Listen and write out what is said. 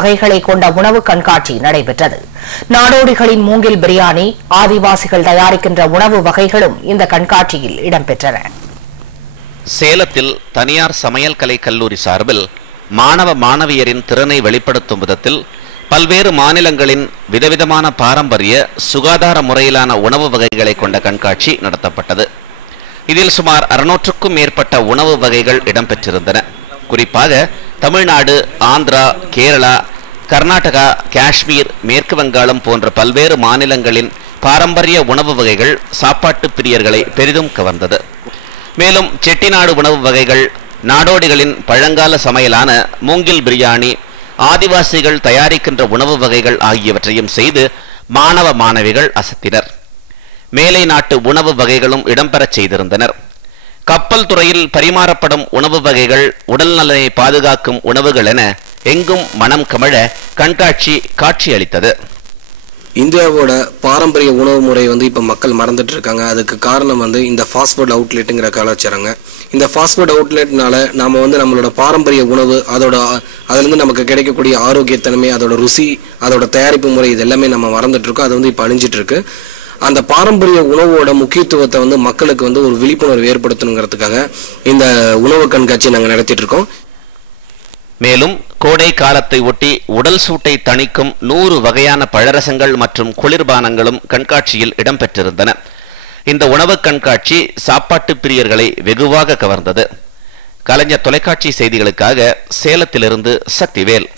வகைகளை கொண்ட உணவு கண்காட்சி நடைபெற்றது. நாடோடிகளின் மூங்கில் பிரியாணி, ஆதிவாசிகள் தயாரிக்கின்ற உணவு வகைகளும் இந்த கண்காட்சியில் இடம்பெற்றன. சேலத்தில் தனியார் சமையல் கலை கல்லூரி சார்பில் மாணவ மாணவியரின் திறனை வெளிப்படுத்தும் விதத்தில் பல்வேறு மாநிலங்களின் விதவிதமான பாரம்பரிய சுகாதார முறையிலான உணவு வகைகளை கொண்ட கண்காட்சி நடத்தப்பட்டது. இதில் சுமார் 600க்கும் மேற்பட்ட உணவு வகைகள் இடம்பெற்றிருந்தன. குறிப்பாக தமிழ்நாடு, ஆந்திரா, கேரளா, கர்நாடகா, காஷ்மீர், மேற்கு வங்காளம் போன்ற பல்வேறு மாநிலங்களின் பாரம்பரிய உணவு வகைகள் சாப்பாட்டு பிரியர்களை பெரிதும் கவர்ந்தது. மேலும் செட்டிநாடு உணவு வகைகள், நாடோடிகளின் பழங்கால சமையலான மூங்கில் பிரியாணி, ஆதிவாசிகள் தயாரிக்கின்ற உணவு வகைகள் ஆகியவற்றையும் செய்து மாணவ மாணவிகள் அசத்தினர். மேலை நாட்டு உணவு வகைகளும் இடம்பெறச் செய்திருந்தனர். கப்பல் துறையில் பரிமாறப்படும் உணவு வகைகள், உடல் நலனை பாதுகாக்கும் உணவுகள் என எங்கும் மனம் கமழ கண்காட்சி காட்சியளித்தது. இந்தியாவோட பாரம்பரிய உணவு முறை இப்ப மக்கள் மறந்துட்டு இருக்காங்க. அதுக்கு காரணம் இந்த ஃபாஸ்ட் ஃபுட் அவுட்லெட்டுங்கிற கலாச்சாரங்க. இந்த ஃபாஸ்ட் ஃபுட் அவுட்லெட்னால நாம நம்மளோட பாரம்பரிய உணவு, அதுல இருந்து நமக்கு கிடைக்கக்கூடிய ஆரோக்கியத்தன்மை, அதோட ருசி, அதோட தயாரிப்பு முறை, இது எல்லாமே நம்ம மறந்துட்டு இருக்கோம். அது இப்ப அழிஞ்சிட்டு இருக்கு. அந்த பாரம்பரிய உணவோட முக்கியத்துவத்தை மக்களுக்கு ஒரு விழிப்புணர்வு ஏற்படுத்தணுங்கிறதுக்காக இந்த உணவு கண்காட்சி நாங்கள் நடத்திட்டு இருக்கோம். மேலும் கோடை காலத்தை ஒட்டி உடல் சூட்டை தணிக்கும் 100 வகையான பழரசங்கள் மற்றும் குளிர்பானங்களும் கண்காட்சியில் இடம்பெற்றிருந்தன. இந்த உணவு கண்காட்சி சாப்பாட்டு பிரியர்களை வெகுவாக கவர்ந்தது. கலைஞர் தொலைக்காட்சி செய்திகளுக்காக சேலத்திலிருந்து சக்திவேல்.